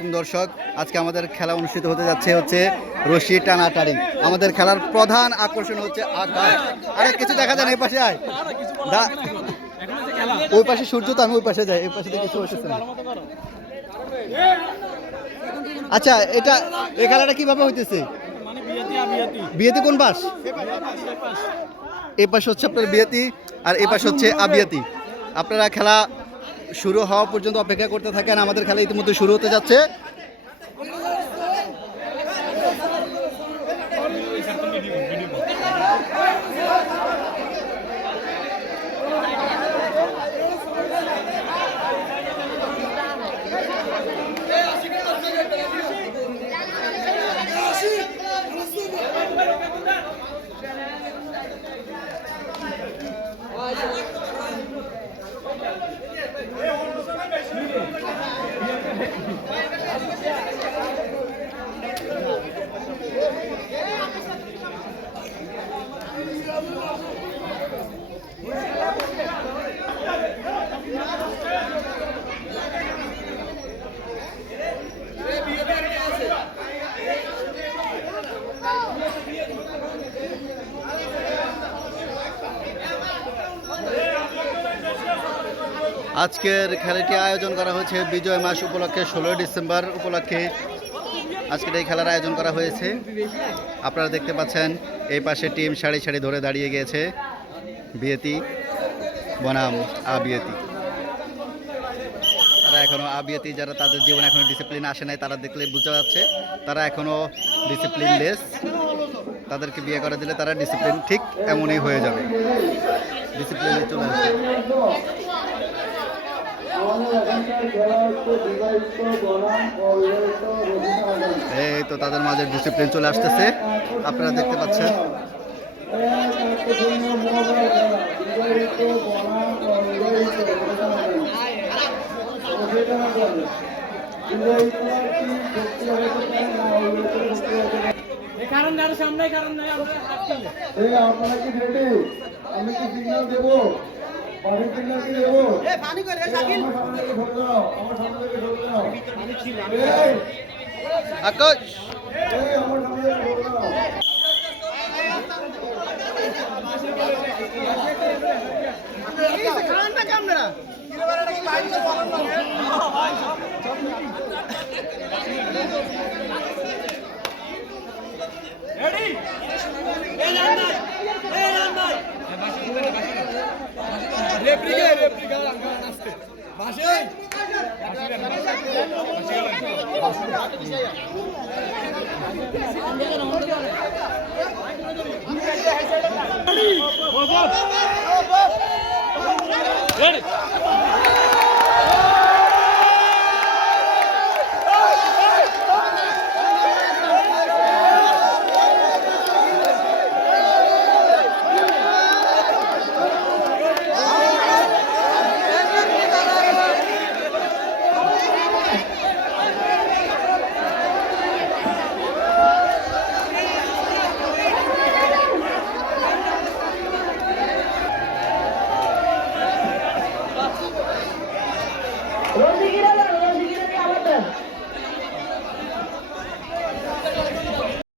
আলাইকুম দর্শক। আজকে আমাদের খেলা অনুষ্ঠিত হতে যাচ্ছে রশি টানাটানি। আমাদের খেলার প্রধান আকর্ষণ হচ্ছে আকাশ। আরে কিছু দেখা যায় না, এই পাশে আয়। ওই পাশে সূর্য তো, আমি ওই পাশে যাই, এই পাশে কিছু হচ্ছে না। আচ্ছা, এই খেলাটা কিভাবে হইতেছে? বিয়েতি কোন পাশ? এই পাশে হচ্ছে আপনার বিয়েতি, আর এই পাশে হচ্ছে আবিয়াতি। আপনারা খেলা শুরু হওয়া পর্যন্ত অপেক্ষা করতে থাকেন। আমাদের খেলা ইতিমধ্যে শুরু হতে যাচ্ছে। আজকের খেলাটি আয়োজন করা হয়েছে বিজয় মাস উপলক্ষে, 16 ডিসেম্বর উপলক্ষে আজকের এই খেলার আয়োজন করা হয়েছে। আপনারা দেখতে পাচ্ছেন এই পাশে টিম সারি সারি ধরে দাঁড়িয়ে গিয়েছে। বিয়েতি বনাম আবিয়েতি। তারা এখনও আবিয়েতি, যারা তাদের জীবনে এখনও ডিসিপ্লিন আসে নাই, তারা দেখলে বোঝা যাচ্ছে তারা এখনও ডিসিপ্লিনলেস। তাদেরকে বিয়ে করে দিলে তারা ডিসিপ্লিন ঠিক এমনই হয়ে যাবে, ডিসিপ্লিনে চলে আসবে। এই তো তাদের মাঝে ডিসিপ্লিন চলে আসতেছে, আপনারা দেখতে পাচ্ছেন। আপনারা কি রেডি? আমি কি সিগন্যাল দেবো? পানি সিগন্যাল কি দেবো? পানি করে শাকিল আমার সামনে থেকে ধরে দাও, আমার সামনে থেকে ধরে দাও। পানি ছিল আকাশ আমার সামনে থেকে ধরে দাও। কারণটা কেমন না? কিরে কি বাইরে বলেন না? রেডি? এই রান নাই। রেফরি গান আসছে। বাসে রেডি